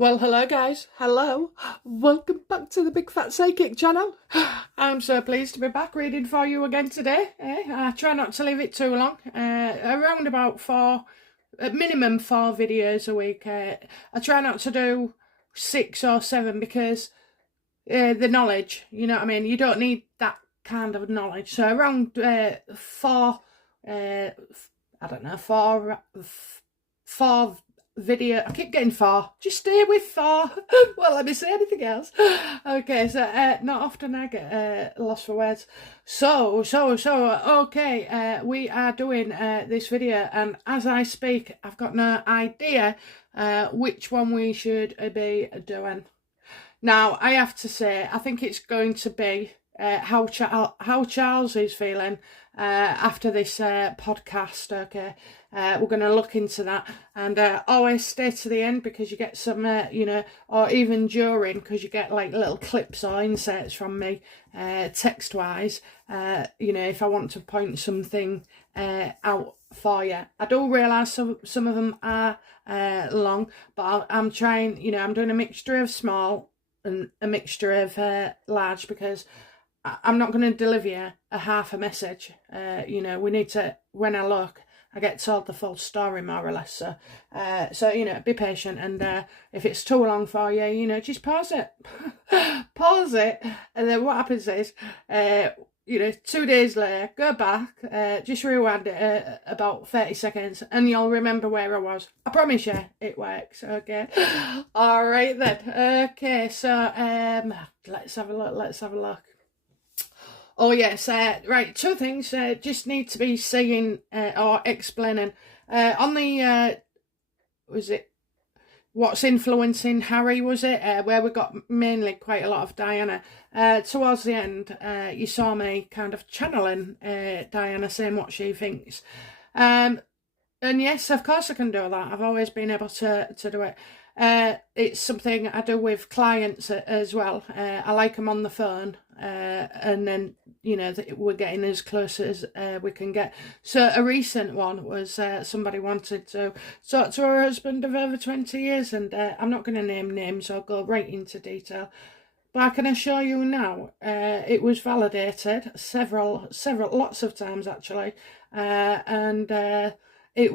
Well, hello guys, hello, welcome back to the Big Fat Psychic channel. I'm so pleased to be back reading for you again today. I try not to leave it too long, around about at minimum 4 videos a week. I try not to do 6 or 7 because the knowledge, you know what I mean, you don't need that kind of knowledge. So around 4, I don't know, 4 video. I keep getting 4. Just stay with 4. Well, let me say anything else. Okay, so not often I get lost for words. So okay, we are doing this video, and as I speak, I've got no idea which one we should be doing. Now, I have to say, I think it's going to be how Charles is feeling after this podcast. Okay, we're going to look into that, and always stay to the end because you get some, or even during, because you get like little clips or inserts from me, text wise. If I want to point something out for you. I do realise some of them are long, but I'm trying. I'm doing a mixture of small and a mixture of large because I'm not going to deliver you a half a message. We need to, when I look, I get told the full story more or less. So be patient, and if it's too long for you, just pause it. Pause it, and then what happens is, 2 days later, go back, just rewind it about 30 seconds, and you'll remember where I was. I promise you, it works, okay? All right then. Okay, so let's have a look. Oh yes, right, 2 things just need to be saying or explaining. On the, was it What's Influencing Harry, was it? Where we got mainly quite a lot of Diana. Towards the end, you saw me kind of channeling Diana, saying what she thinks. And yes, of course I can do that. I've always been able to do it. It's something I do with clients as well. I like them on the phone, and then we're getting as close as we can get. So a recent one was somebody wanted to talk to her husband of over 20 years, and I'm not going to name names or go right into detail, but I can assure you now, it was validated lots of times actually, and it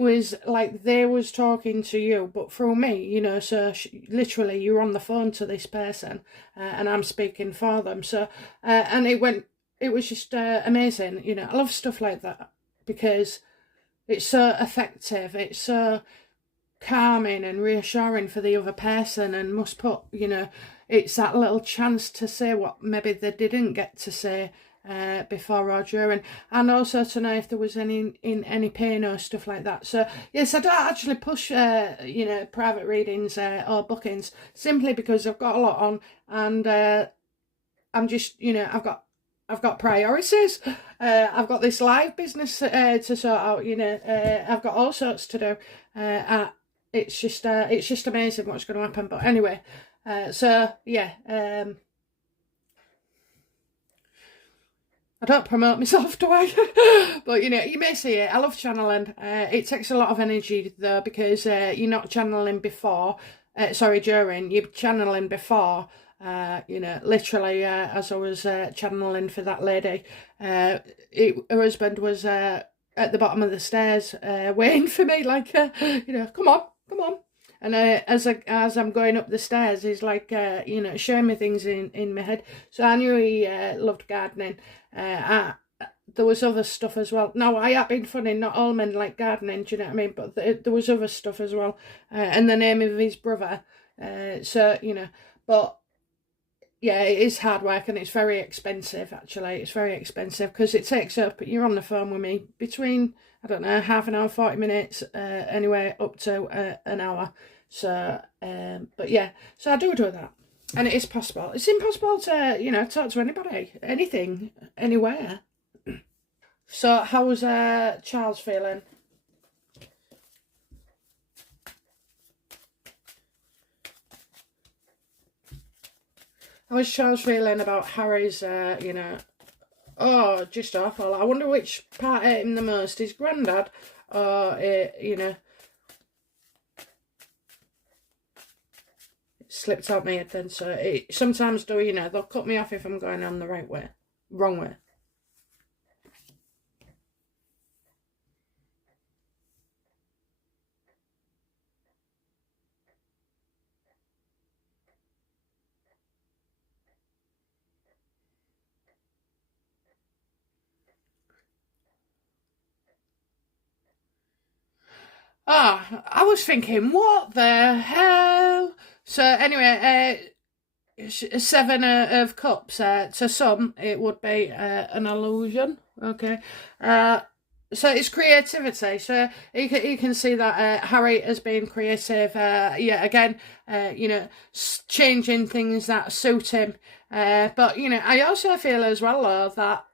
was like they was talking to you, but through me, so literally you're on the phone to this person, and I'm speaking for them. So, and it was just amazing. I love stuff like that because it's so effective. It's so calming and reassuring for the other person, and must put, it's that little chance to say what maybe they didn't get to say before or during, and also to know if there was any pain or stuff like that. So yes, I don't actually push private readings or bookings, simply because I've got a lot on, and I'm just I've got priorities. I've got this live business to sort out. I've got all sorts to do. It's just amazing what's going to happen. But anyway, so yeah. I don't promote myself, do I? But you may see it. I love channeling. It takes a lot of energy though, because you're not channeling during. You're channeling before. Literally, as I was channeling for that lady, her husband was at the bottom of the stairs, waiting for me, like, come on. And as I'm going up the stairs, he's like, showing me things in my head. So I knew he loved gardening. There was other stuff as well. Now, I have been funny, not all men like gardening, do you know what I mean? But there was other stuff as well. And the name of his brother. But yeah, it is hard work, and it's very expensive, actually. It's very expensive because it takes up, you're on the phone with me between, I don't know, half an hour, 40 minutes, anyway, up to an hour. So, but yeah, so I do that. And it is possible. It's impossible to, talk to anybody, anything, anywhere. So, how's Charles feeling? How's Charles feeling about Harry's, oh, just awful. I wonder which part hurt him the most, his granddad, or, slipped out my head then. So it sometimes do, you know, they'll cut me off if I'm going on the right way, wrong way. Ah, I was thinking, what the hell? So anyway, 7 of cups. To some, it would be an illusion. Okay. So it's creativity. So you can see that Harry has been creative. Yeah, again, you know, changing things that suit him. But you know, I also feel as well that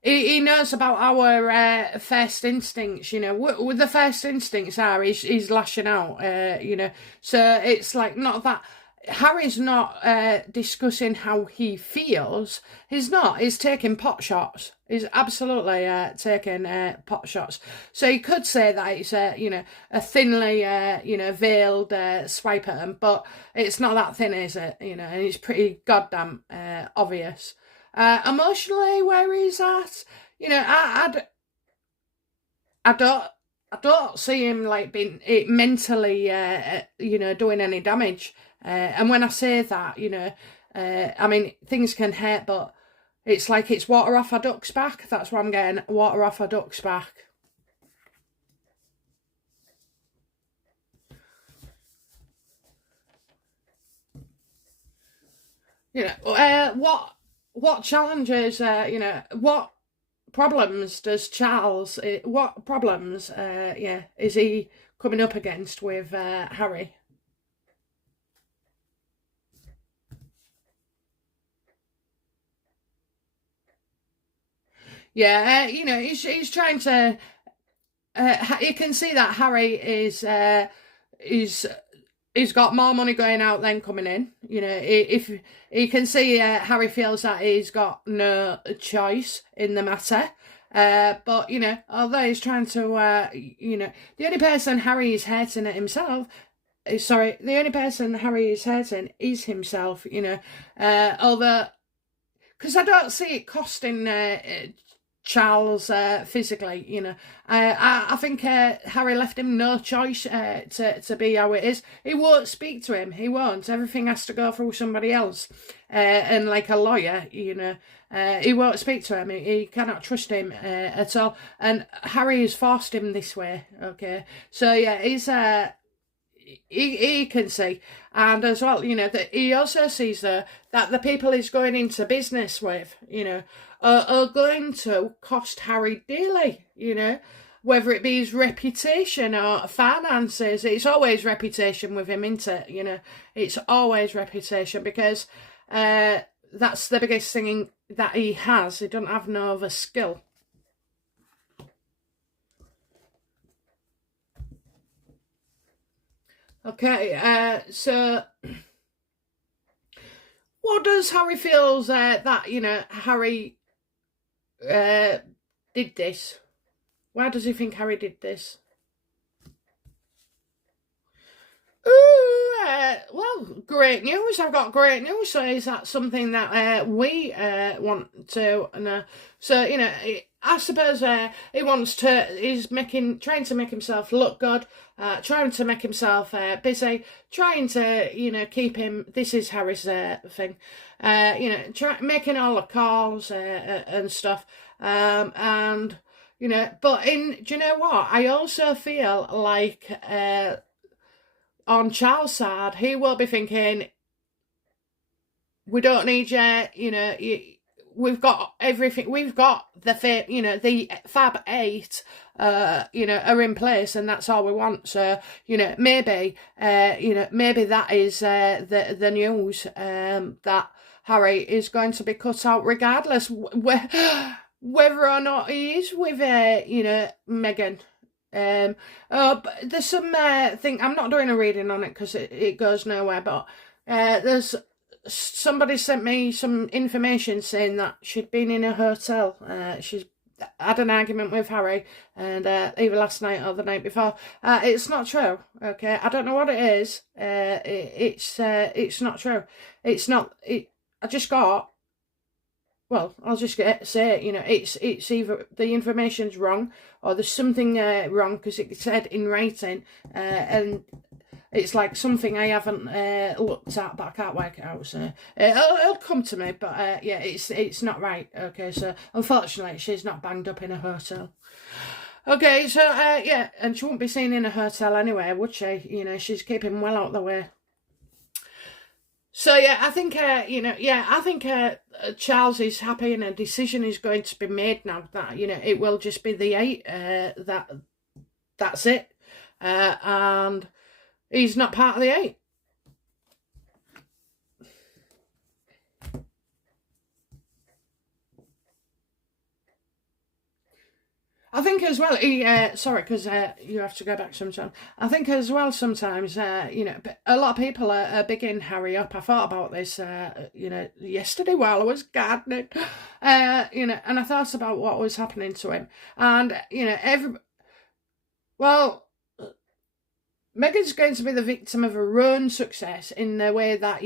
he knows about our first instincts, you know. With the first instincts are he's lashing out, you know. So it's like not that Harry's not discussing how he feels. He's not. He's taking pot shots. He's absolutely taking pot shots. So you could say that it's you know, a thinly you know, veiled swipe at him, but it's not that thin, is it? You know, and it's pretty goddamn obvious. Emotionally, where he's at, you know, I don't see him like being mentally, you know, doing any damage. And when I say that, you know, I mean things can hurt, but it's like it's water off a duck's back. That's what I'm getting. Water off a duck's back. You know, what challenges, you know, what problems does Charles, what problems, yeah, is he coming up against with Harry? Yeah, you know, he's trying to. You can see that Harry is he's got more money going out than coming in. You know, if you can see, Harry feels that he's got no choice in the matter. But you know, although he's trying to, you know, the only person Harry is hurting at himself. Sorry, the only person Harry is hurting is himself. You know, although because I don't see it costing Charles physically, you know. I think Harry left him no choice to be how it is. He won't speak to him. He won't. Everything has to go through somebody else. And like a lawyer, you know, he won't speak to him. He cannot trust him at all. And Harry has forced him this way, okay? So, yeah, he's... He can see, and as well, you know, that he also sees that the people he's going into business with, you know, are going to cost Harry dearly, you know, whether it be his reputation or finances. It's always reputation with him, isn't it? You know, it's always reputation because that's the biggest thing that he has. He doesn't have no other skill. Okay, so what does Harry feels that, you know, Harry did this? Why does he think Harry did this? Ooh, well, great news. I've got great news. So is that something that we want to know? So, you know, I suppose he's trying to make himself look good, trying to make himself busy, trying to, you know, keep him, this is Harry's thing, you know, making all the calls and stuff, and, you know, but do you know what? I also feel like, on Charles' side, he will be thinking, we don't need you, you know, we've got everything, we've got you know, the Fab 8, you know, are in place and that's all we want. So, you know, maybe that is the news that Harry is going to be cut out regardless whether or not he is with, you know, Meghan. But there's some thing, I'm not doing a reading on it because it goes nowhere, but there's somebody sent me some information saying that she'd been in a hotel. She's had an argument with Harry, and either last night or the night before. It's not true. Okay, I don't know what it is. It's not true. It's not. I just got. Well, I'll just say it. It's either the information's wrong or there's something wrong because it said in writing, and it's like something I haven't looked at, but I can't work it out. So it'll come to me. But yeah, it's not right. Okay, so unfortunately, she's not banged up in a hotel. Okay, so yeah, and she won't be seen in a hotel anyway, would she? She's keeping well out of the way. So yeah, I think I think Charles is happy, and a decision is going to be made now that it will just be the 8. That's it, and he's not part of the 8. I think as well, sorry, because you have to go back sometime. I think as well sometimes, a lot of people are bigging Harry up. I thought about this, yesterday while I was gardening, and I thought about what was happening to him. And, well, Meghan's going to be the victim of her own success in the way that,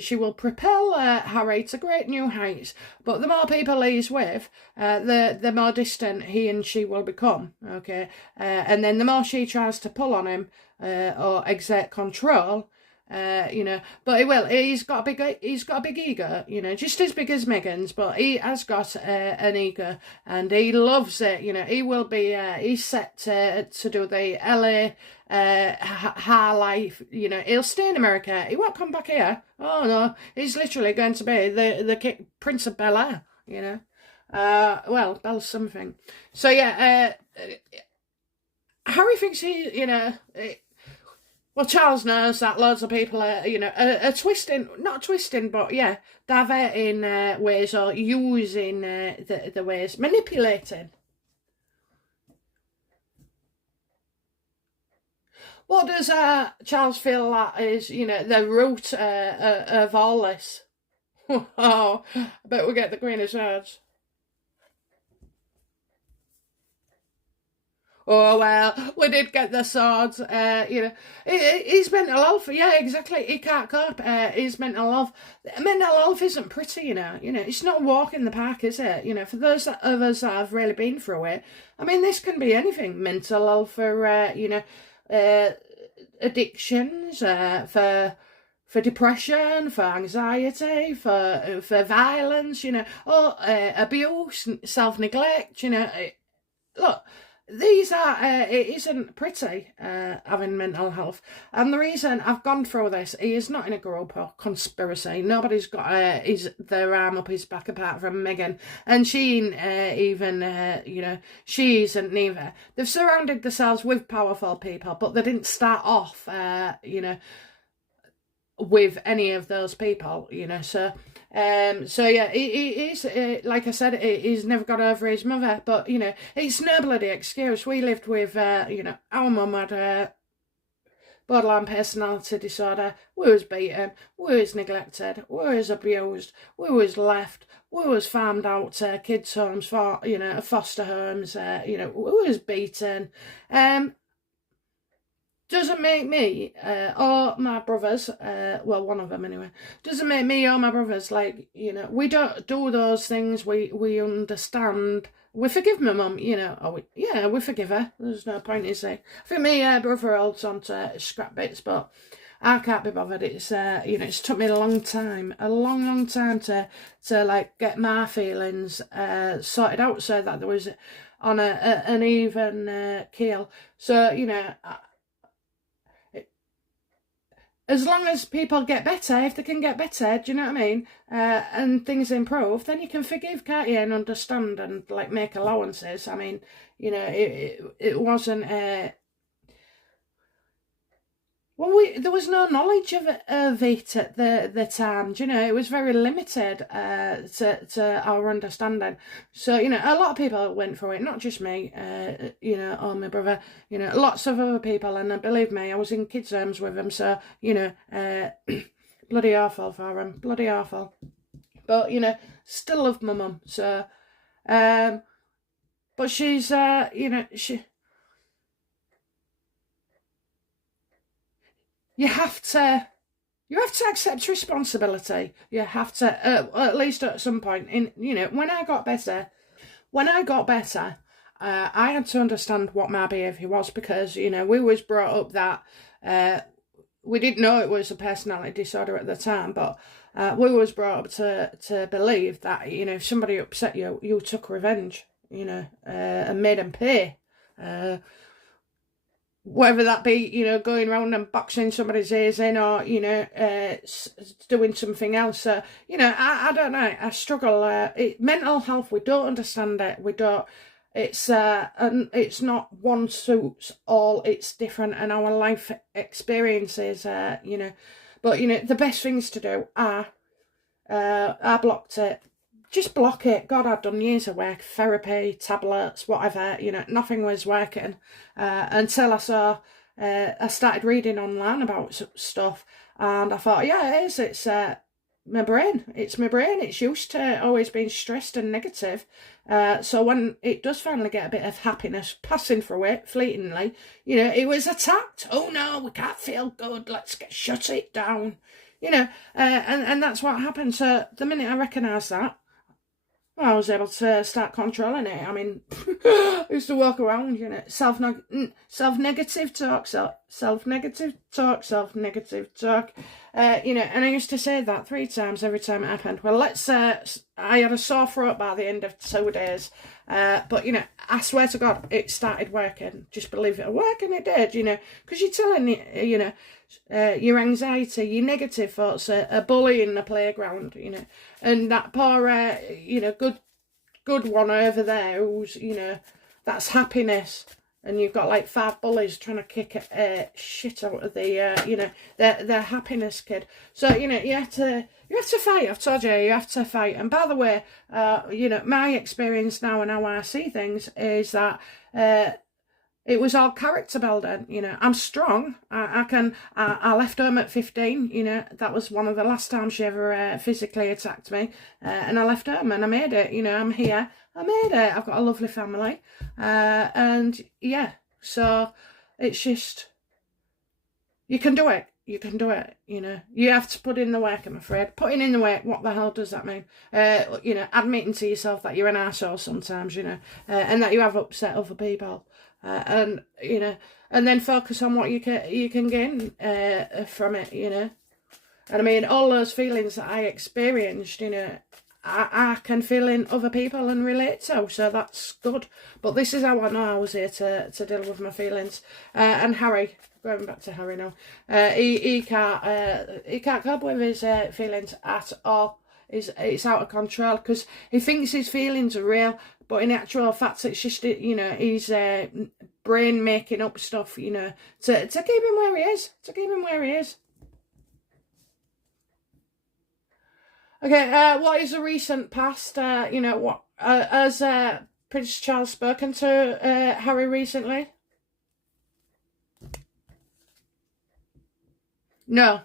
she will propel Harry to great new heights. But the more people he's with, the more distant he and she will become. Okay, and then the more she tries to pull on him or exert control. But he will. He's got a big ego. Just as big as Meghan's, but he has got an ego, and he loves it. He will be. He's set to do the LA high life. He'll stay in America. He won't come back here. Oh no, he's literally going to be the Prince of Bel-Air. Well, Belle's something. So yeah, Harry thinks he. Well, Charles knows that loads of people are twisting, not twisting, but yeah, diverting ways or using the ways, manipulating. What does Charles feel that is, the root of all this? Oh, I bet we get the Queen of Swords. Oh, well, we did get the swords, he's mental health, yeah, exactly, he can't cope, his mental health isn't pretty, it's not a walk in the park, is it, for those of us that have really been through it, I mean, this can be anything, mental health for, addictions, for depression, for anxiety, for violence, abuse, self-neglect, look, these are, it isn't pretty having mental health. And the reason I've gone through this, he is not in a group or conspiracy. Nobody's got their arm up his back apart from Meghan. And she she isn't neither. They've surrounded themselves with powerful people, but they didn't start off, with any of those people, so yeah, he's like I said, he's never got over his mother, but it's no bloody excuse. We lived with our mum had borderline personality disorder. We was beaten, we was neglected, we was abused, we was left, we was farmed out to kids' homes for foster homes, we was beaten. Doesn't make me or my brothers, well, one of them anyway, doesn't make me or my brothers, we don't do those things, we understand, we forgive my mum, we forgive her, there's no point in saying, I think my brother holds on to scrap bits, but I can't be bothered. It's it's took me a long time to get my feelings sorted out so that there was on an even keel, so as long as people get better, if they can get better, do you know what I mean? And things improve, then you can forgive, can't you? And understand and make allowances. I mean, it wasn't. There was no knowledge of it at the time. Do it was very limited to our understanding. So a lot of people went through it, not just me. Or my brother. Lots of other people, and believe me, I was in kids' homes with them. So bloody awful for them, bloody awful. But still love my mum. So but she's, you know, you have to. You have to accept responsibility. You have to, at least at some point. When I got better, I had to understand what my behaviour was, because we was brought up that we didn't know it was a personality disorder at the time, but we was brought up to believe that if somebody upset you, you took revenge, and made them pay. Whether that be, going around and boxing somebody's ears in, or, doing something else. I don't know. I struggle. Mental health, we don't understand it. We don't. And it's not one suits all. It's different, and our life experiences, But, the best things to do are, I blocked it. Just block it. God, I'd done years of work, therapy, tablets, whatever. Nothing was working until I started reading online about stuff, and I thought, yeah, it is. It's my brain. It's my brain. It's used to always being stressed and negative. So when it does finally get a bit of happiness passing through it fleetingly, it was attacked. Oh no, we can't feel good. Let's shut it down. And that's what happened. So the minute I recognised that, I was able to start controlling it. I mean, I used to walk around, self-negative talk, self-negative talk, self-negative talk, and I used to say that 3 times every time it happened. Well, I had a sore throat by the end of 2 days, but, I swear to God, it started working. Just believe it'll work, and it did, because you're telling it, your anxiety, your negative thoughts, a bully in the playground, and that poor, good one over there who's, that's happiness, and you've got like 5 bullies trying to kick shit out of the, their happiness kid. So, you have to fight. I've told you, you have to fight. And by the way, my experience now and how I see things is that, it was all character building, I'm strong. I left home at 15, that was one of the last times she ever physically attacked me. And I left home and I made it, I'm here. I made it. I've got a lovely family. And yeah, so it's just, you can do it. You can do it, You have to put in the work, I'm afraid. Putting in the work, what the hell does that mean? Admitting to yourself that you're an arsehole sometimes, and that you have upset other people. And then focus on what you can gain from it, And I mean, all those feelings that I experienced, I can feel in other people and relate to, so that's good. But this is how I know I was here to deal with my feelings. And Harry, going back to Harry now, he can't cope with his feelings at all. It's out of control because he thinks his feelings are real, but in actual fact, it's just his brain making up stuff, to keep him where he is. Okay, what is the recent past? What has Prince Charles spoken to Harry recently? No,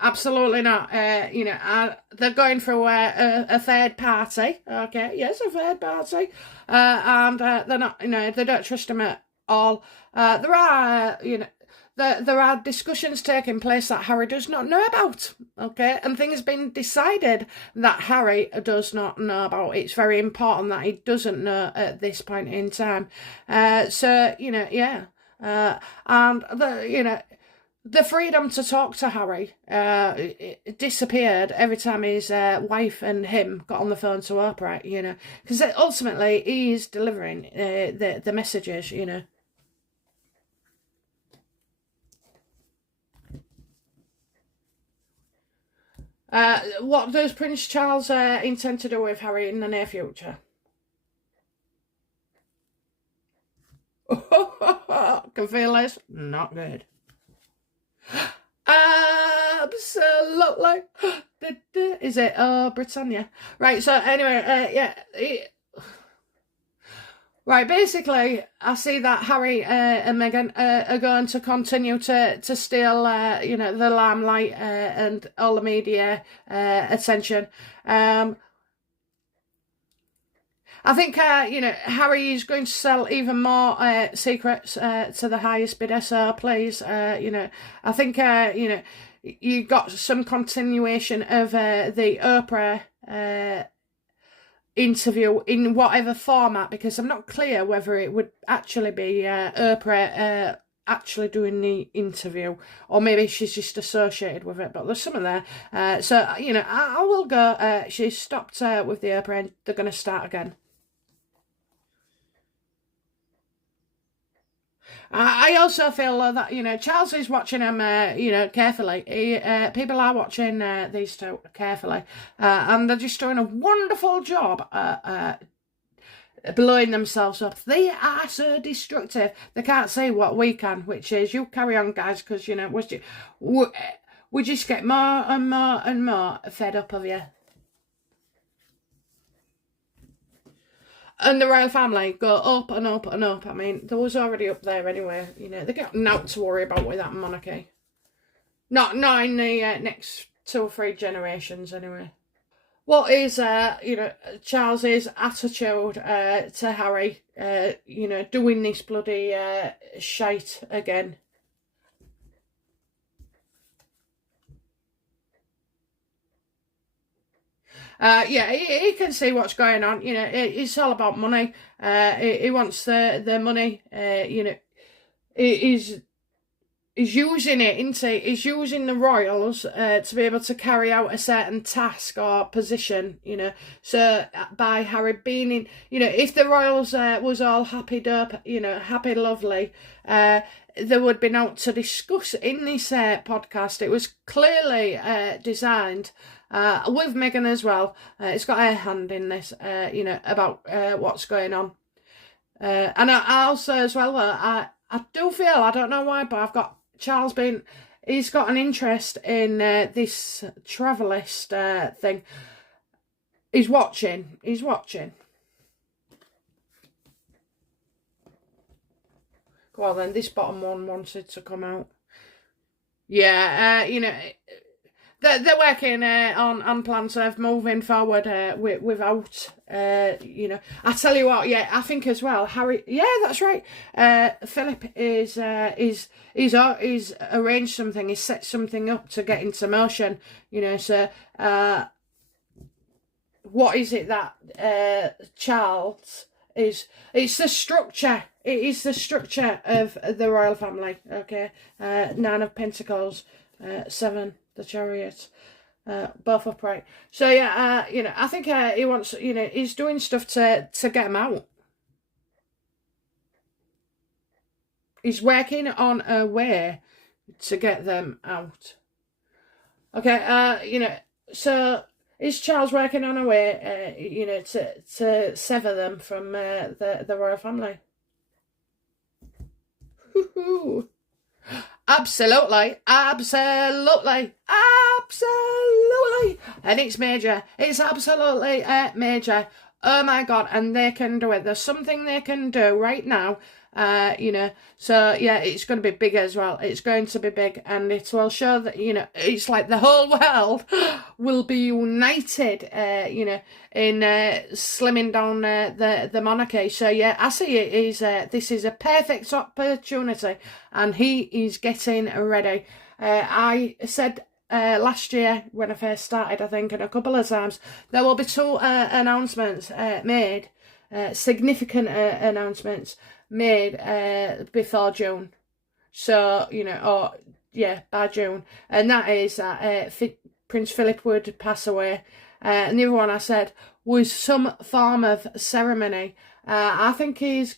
absolutely not. They're going through a third party. Okay, yes, a third party. And they're not, they don't trust him at all. There are, there are discussions taking place that Harry does not know about. Okay, and things been decided that Harry does not know about. It's very important that he doesn't know at this point in time. So, yeah. And the freedom to talk to Harry it disappeared every time his wife and him got on the phone to Oprah, because ultimately he's delivering the messages, What does Prince Charles intend to do with Harry in the near future? Can feel this? Not good. Absolutely. Is it Britannia? Right, so anyway, yeah. Right, basically, I see that Harry and Meghan are going to continue to steal, the limelight and all the media attention. I think, Harry is going to sell even more secrets to the highest bidder, so please, I think, you got some continuation of the Oprah interview in whatever format, because I'm not clear whether it would actually be Oprah actually doing the interview, or maybe she's just associated with it, but there's some of there. I will go. She stopped with the Oprah and they're going to start again. I also feel that, Charles is watching them, carefully. People are watching these two carefully, and they're just doing a wonderful job blowing themselves up. They are so destructive. They can't say what we can, which is, you carry on, guys, because, we just get more and more and more fed up of you. And the royal family go up and up and up. I mean, they was already up there anyway. They got nothing to worry about with that monarchy. Not in the next 2 or 3 generations anyway. What is, Charles's attitude to Harry, doing this bloody shite again? He can see what's going on. It's all about money. He wants the money. He's using it, isn't he? He's using the royals to be able to carry out a certain task or position. So by Harry being in, if the royals was all happy dope, happy lovely, there would be naught to discuss in this podcast. It was clearly designed. With Meghan as well. It's got her hand in this, about what's going on. And I also as well, I do feel, I don't know why, but I've got Charles he's got an interest in this Travelist thing. He's watching. Go on then, this bottom one wanted to come out. Yeah, they're working on plans of moving forward without, I tell you what, I think as well, Harry, that's right, Philip is arranged something, he's set something up to get into motion, so, what is it that Charles it's the structure, it is the structure of the royal family, okay, 9 of Pentacles, 7, the Chariot, both upright. So I think he wants, he's doing stuff to get him out. He's working on a way to get them out. Okay, so is Charles working on a way, to sever them from the royal family? Woo-hoo. Absolutely. And it's major. It's absolutely major. Oh my God. And they can do it. There's something they can do right now. So it's going to be big as well. It's going to be big, and it will show that, it's like the whole world will be united, in slimming down the monarchy. So I see it is, this is a perfect opportunity, and he is getting ready. I said last year when I first started, I think, and a couple of times, there will be 2 announcements made, significant announcements made before June. So, by June. And that is that Prince Philip would pass away. And the other one I said was some form of ceremony. I think he's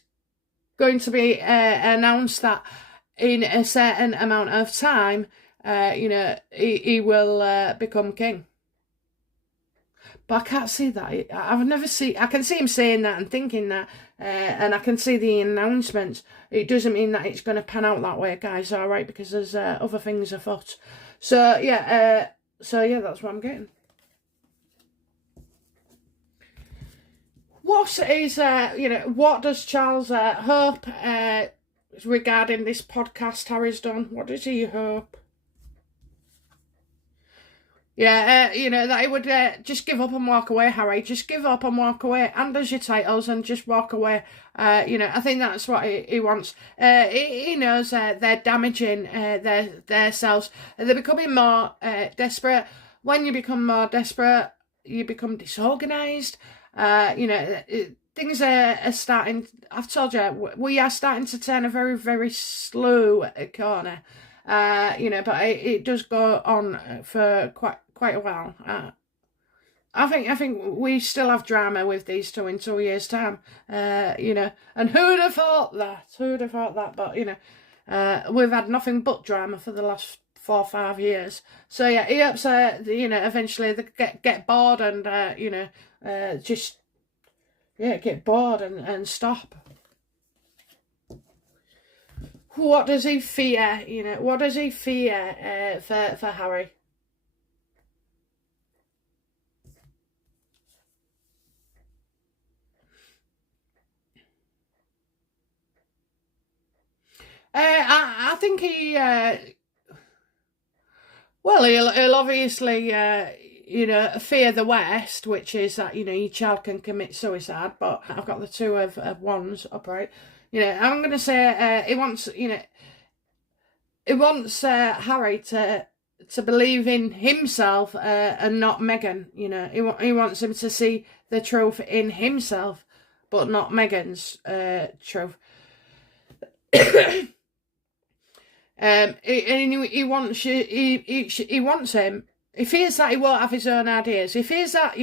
going to be announced that in a certain amount of time, he will become king. But I can't see that. I can see him saying that and thinking that, and I can see the announcements. It doesn't mean that it's going to pan out that way, guys, alright, because there's other things afoot. So, that's what I'm getting. What is, what does Charles hope regarding this podcast Harry's done? What does he hope? Yeah, that he would just give up and walk away, Harry. Just give up and walk away. Hand us your titles and just walk away. I think that's what he wants. He knows they're damaging their selves. They're becoming more desperate. When you become more desperate, you become disorganised. Things are starting. I've told you, we are starting to turn a very, very slow corner. But it does go on for quite a while. I think we still have drama with these two in 2 years' time. And who'd have thought that? Who'd have thought that? But we've had nothing but drama for the last 4 or 5 years. So yeah, he hopes eventually they get bored and get bored and stop. What does he fear? What does he fear for Harry? I think he. He'll obviously fear the West, which is that your child can commit suicide. But I've got the two of ones upright. I'm going to say he wants Harry to believe in himself and not Meghan. He wants him to see the truth in himself, but not Meghan's truth. He wants him. He fears that he won't have his own ideas. He fears that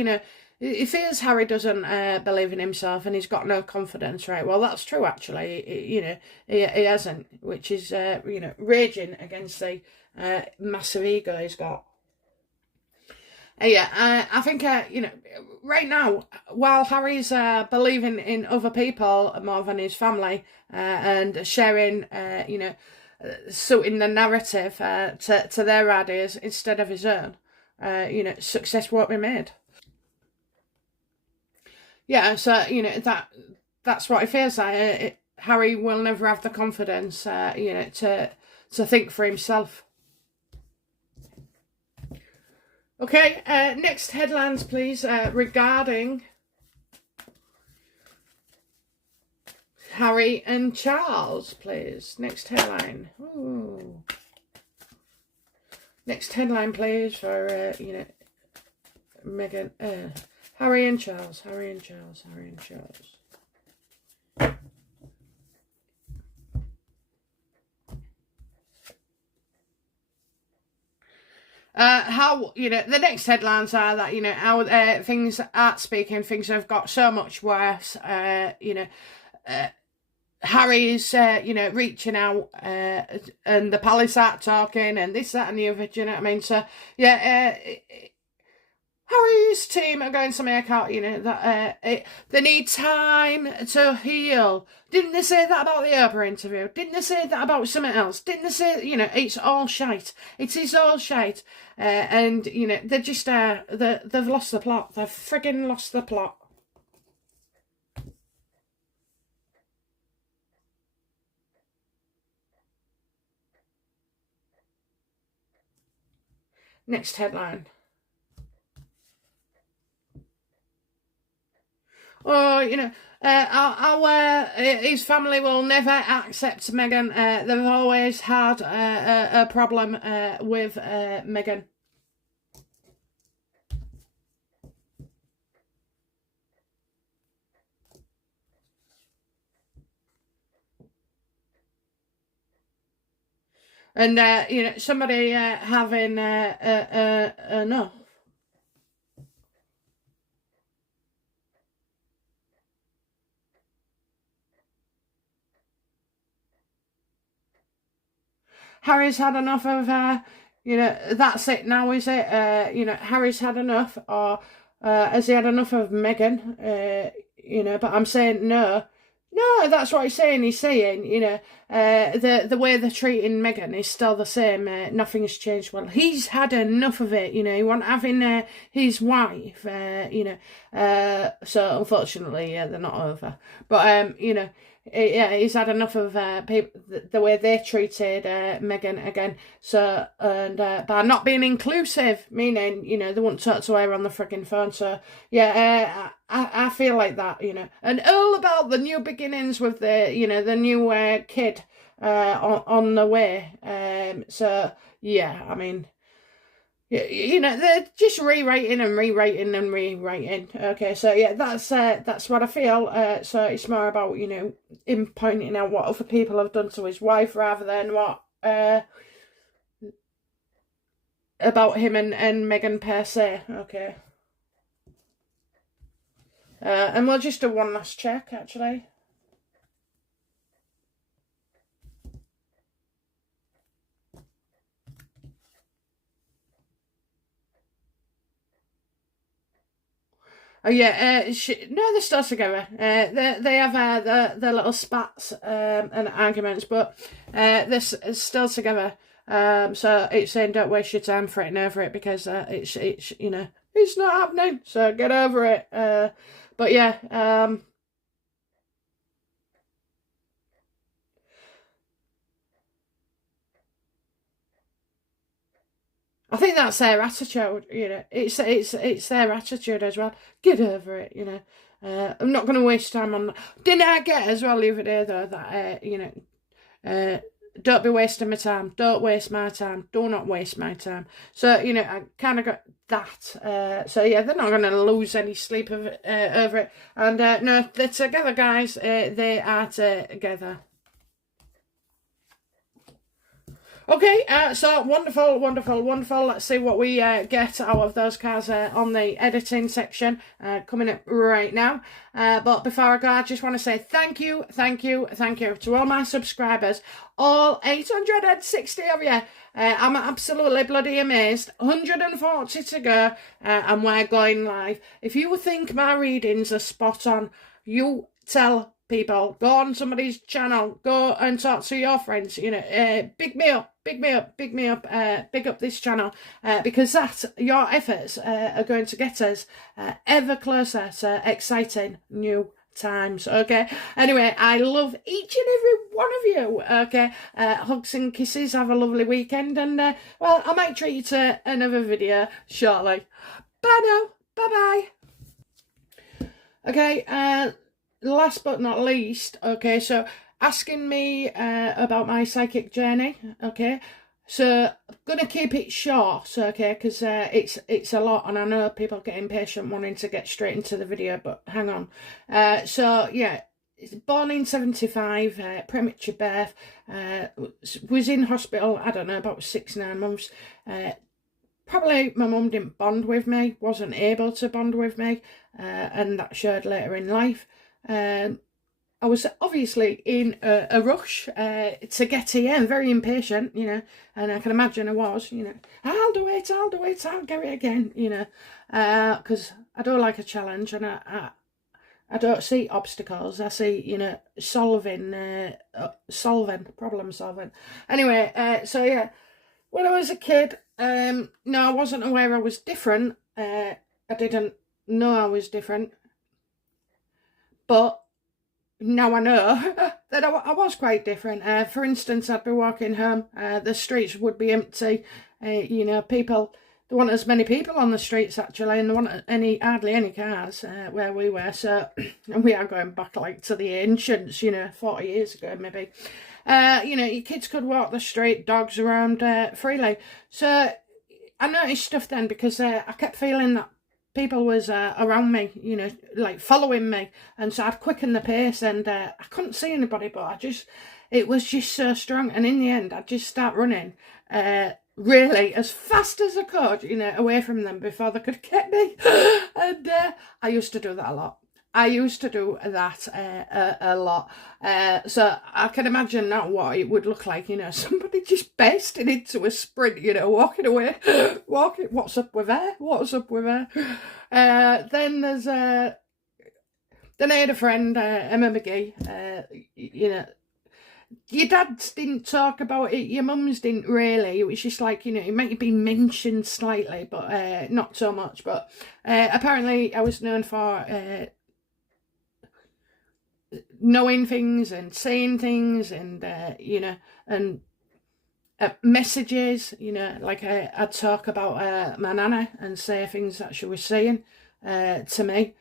he fears Harry doesn't believe in himself and he's got no confidence, right? Well, that's true, actually. He hasn't, which is, raging against the massive ego he's got. I think, right now, while Harry's believing in other people more than his family and sharing, suiting the narrative to their ideas instead of his own, success won't be made. Yeah, so that's what he feels like. Harry will never have the confidence, to think for himself. Okay, next headlines, please, regarding Harry and Charles, please. Next headline. Ooh. Next headline, please, for Meghan. Harry and Charles. Harry and Charles. Harry and Charles. How the next headlines are that how things aren't speaking, things have got so much worse. Harry's reaching out and the palace aren't talking and this, that and the other, do you know what I mean? So Harry's team are going to make out, that they need time to heal. Didn't they say that about the Oprah interview? Didn't they say that about something else? Didn't they say, it's all shite. It is all shite. And, they're just, they've lost the plot. They've friggin' lost the plot. Next headline. Oh, his family will never accept Meghan. They've always had a problem with Meghan. And somebody having enough. Harry's had enough of, that's it now, is it? Harry's had enough, or has he had enough of Meghan? But I'm saying no. No, that's what he's saying. He's saying, the way they're treating Meghan is still the same. Nothing has changed. Well, he's had enough of it. He won't having his wife. So unfortunately, they're not over. But yeah, he's had enough of people, the way they treated Meghan again. So, and by not being inclusive, meaning, you know, they wouldn't talk to her on the frigging phone. So, yeah, I feel like that, you know. And all about the new beginnings with the, you know, the new kid on the way. So, yeah, I mean, you know, they're just rewriting and rewriting and rewriting. Okay, so yeah, that's what I feel. So it's more about, you know, him pointing out what other people have done to his wife rather than what about him and Meghan per se. Okay. And we'll just do one last check actually. Oh yeah, no, they're still together. They have their little spats and arguments, but they're still together. So it's saying don't waste your time fretting over it because it's you know, it's not happening. So get over it. But yeah, I think that's their attitude. You know, it's their attitude as well. Get over it. You know. I'm not going to waste time on that. Didn't I get as well the other day though that you know, don't be wasting my time. Don't waste my time. Do not waste my time. So, you know, I kind of got that. So, yeah, they're not going to lose any sleep over it. And, no, they're together, guys. They are together. Okay, so wonderful, wonderful, wonderful. Let's see what we get out of those cards on the editing section coming up right now. But before I go, I just want to say thank you, thank you, thank you to all my subscribers, all 860 of you. I'm absolutely bloody amazed. 140 to go, and we're going live. If you think my readings are spot on, you tell people, go on somebody's channel, go and talk to your friends, you know, big me up, big me up, big me up, big up this channel, because that, your efforts are going to get us ever closer to exciting new times. Okay, anyway, I love each and every one of you. Okay, hugs and kisses, have a lovely weekend, and well, I might treat you to another video shortly. Bye now, bye bye. Okay, last but not least, okay, so asking me about my psychic journey, okay, so I'm gonna keep it short, okay, because it's a lot, and I know people get impatient wanting to get straight into the video, but hang on. So yeah, born in 75, premature birth, was in hospital, I don't know, about 6-9 months. Probably my mum didn't bond with me, wasn't able to bond with me, and that showed later in life. I was obviously in a rush to get here. I'm very impatient, you know, and I can imagine I was, you know, I'll do it, I'll get it again, you know, because I don't like a challenge, and I don't see obstacles. I see, you know, problem solving. Anyway, so yeah, when I was a kid, no, I wasn't aware I was different. I didn't know I was different. But now I know that I was quite different. For instance, I'd be walking home, the streets would be empty. You know, there weren't as many people on the streets actually, and there weren't hardly any cars where we were. So, and we are going back like to the ancients, you know, 40 years ago maybe. You know, your kids could walk the street, dogs around freely. So I noticed stuff then because I kept feeling that people was around me, you know, like following me, and so I'd quicken the pace, and I couldn't see anybody, but it was just so strong, and in the end I'd just start running really as fast as I could, you know, away from them before they could get me. And I used to do that a lot. I used to do that a lot. So I can imagine now what it would look like, you know, somebody just bursting into a sprint, you know, walking away, what's up with her? What's up with her? Then I had a friend, Emma McGee, you know, your dads didn't talk about it, your mums didn't really. It was just like, you know, it might have been mentioned slightly, but not so much. But apparently I was known for knowing things and saying things and, you know, and messages, you know, like I'd talk about my nana and say things that she was saying to me.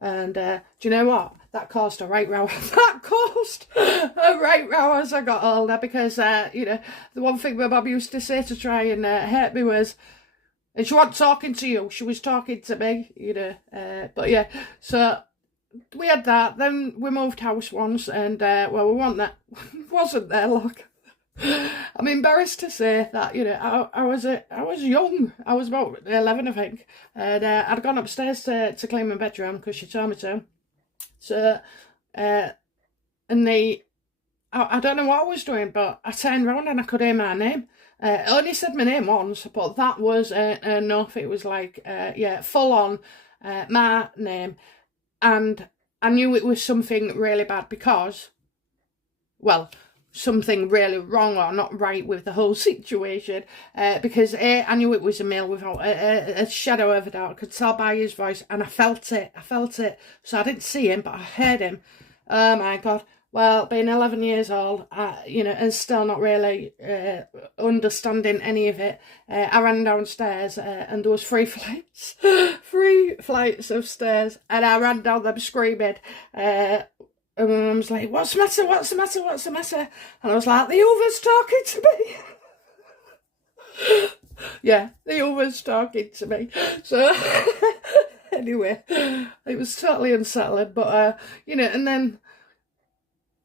And do you know what? That caused a right row. That caused a right row as I got older because, you know, the one thing my mum used to say to try and hurt me was, and she wasn't talking to you, she was talking to me, you know. But yeah, so we had that. Then we moved house once and, well, we wasn't there long. I'm embarrassed to say that, you know, I was young. I was about 11, I think. And I'd gone upstairs to clean my bedroom because she told me to. So, and I don't know what I was doing, but I turned around and I could hear my name. I only said my name once, but that was enough. It was like, yeah, full on my name. And I knew it was something really bad because, well, something really wrong or not right with the whole situation, because I knew it was a male without a shadow of a doubt. I could tell by his voice, and I felt it. So I didn't see him, but I heard him. Oh my God. Well, being 11 years old, you know, and still not really understanding any of it, I ran downstairs and there was 3 flights, 3 flights of stairs, and I ran down them screaming. And my mum was like, what's the matter? And I was like, the Hoover's talking to me. Yeah, the Hoover's talking to me. So, anyway, it was totally unsettling. But, you know, and then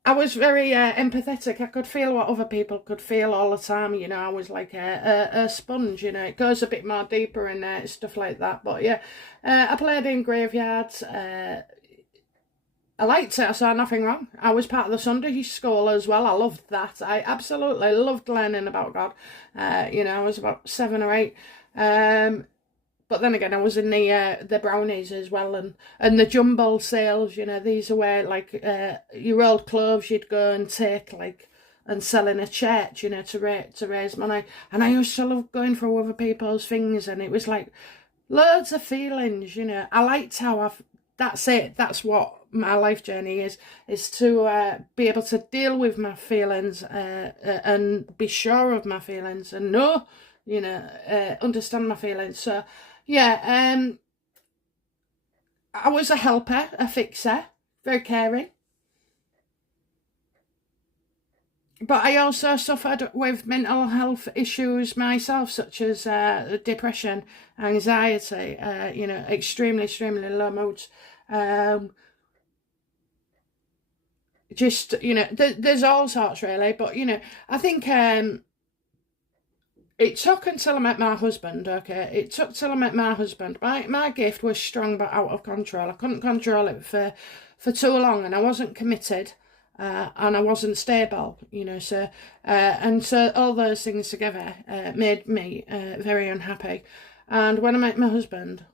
I was very empathetic. I could feel what other people could feel all the time. You know, I was like a sponge, you know. It goes a bit more deeper and stuff like that. But, yeah, I played in graveyards. I liked it. I saw nothing wrong. I was part of the Sunday school as well. I loved that. I absolutely loved learning about God. You know, I was about 7 or 8. But then again, I was in the brownies as well, and the jumble sales. You know, these are where like your old clothes you'd go and take like and sell in a church. You know, to raise money. And I used to love going through other people's things, and it was like loads of feelings. You know, I liked how that's it. That's what my life journey is to be able to deal with my feelings and be sure of my feelings and know, you know, understand my feelings. So, yeah, I was a helper, a fixer, very caring. But I also suffered with mental health issues myself, such as depression, anxiety, you know, extremely low moods. Just, you know, there's all sorts really, but, you know, I think it took until I met my husband, okay? It took till I met my husband. My gift was strong but out of control. I couldn't control it for too long, and I wasn't committed, and I wasn't stable, you know, so, and so all those things together made me very unhappy. And when I met my husband,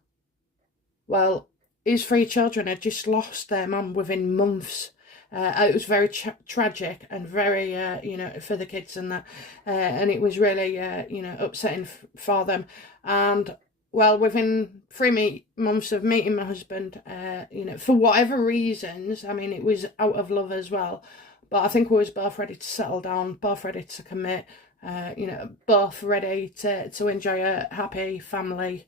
well, his 3 children had just lost their mum within months. It was very tragic and very, you know, for the kids and that. And it was really, you know, upsetting for them. And, well, within 3 months of meeting my husband, you know, for whatever reasons, I mean, it was out of love as well. But I think we was both ready to settle down, both ready to commit. You know, both ready to enjoy a happy family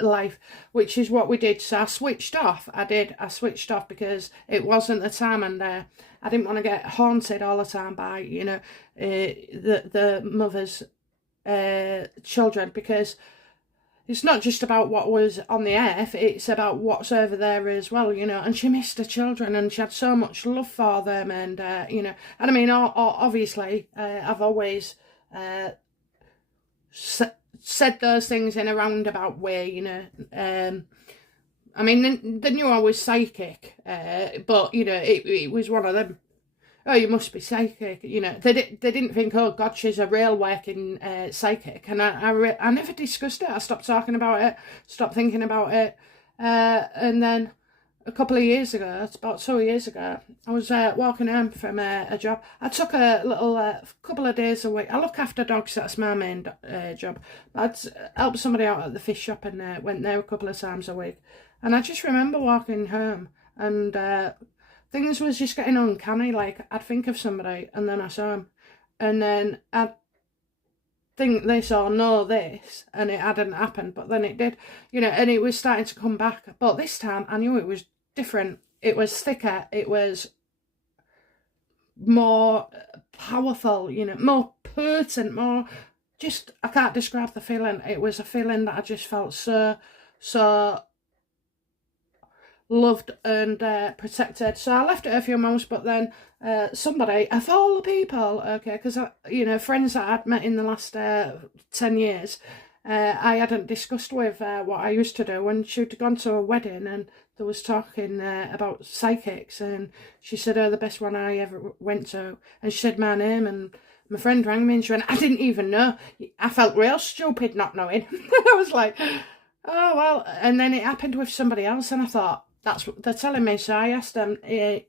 life, which is what we did. So I switched off. I switched off because it wasn't the time, and I didn't want to get haunted all the time by, you know, the mother's children, because it's not just about what was on the earth, it's about what's over there as well, you know. And she missed her children, and she had so much love for them, and, you know, and I mean, obviously, I've always said those things in a roundabout way, you know. I mean, they knew I was psychic, but, you know, it was one of them. Oh, you must be psychic, you know. They didn't think, oh God, she's a real working psychic, and I never discussed it. I stopped talking about it, stopped thinking about it, and then a couple of years ago, it's about 2 years ago, I was walking home from a job. I took a little couple of days a week. I look after dogs, that's my main job. I'd help somebody out at the fish shop and went there a couple of times a week. And I just remember walking home and things was just getting uncanny. Like, I'd think of somebody and then I saw him, and then I'd think this or know this, and it hadn't happened, but then it did, you know, and it was starting to come back. But this time I knew it was different. It was thicker, it was more powerful, you know, more potent, more just, I can't describe the feeling. It was a feeling that I just felt so loved and protected. So I left it a few months, but then somebody, of all the people, okay, because you know, friends that I'd met in the last 10 years, I hadn't discussed with what I used to do. When she'd gone to a wedding and there was talking about psychics, and she said, oh, the best one I ever went to, and she said my name, and my friend rang me and she went, I didn't even know. I felt real stupid not knowing. I was like, oh, well. And then it happened with somebody else, and I thought, that's what they're telling me. So I asked them, do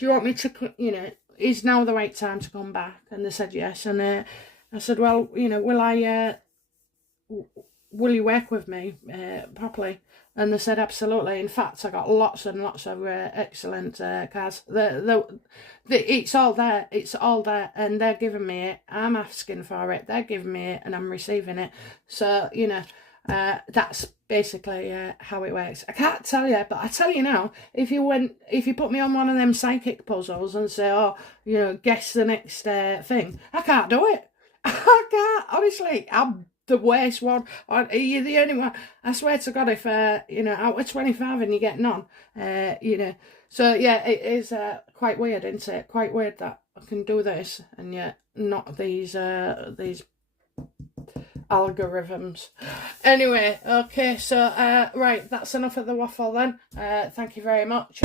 you want me to, you know, is now the right time to come back? And they said yes. And I said, well, you know, will you work with me properly? And they said absolutely. In fact, I got lots and lots of excellent cards. It's all there. It's all there, and they're giving me it. I'm asking for it. They're giving me it, and I'm receiving it. So, you know, that's basically how it works. I can't tell you, but I tell you now, if you put me on one of them psychic puzzles and say, oh, you know, guess the next thing, I can't do it. I can't, honestly. I'm the worst one. You're the only one. I swear to God, if you know, out of 25 and you get none, you know. So yeah, it is quite weird, isn't it? Quite weird that I can do this and yet not these algorithms. Anyway, okay, so right, that's enough of the waffle then. Thank you very much.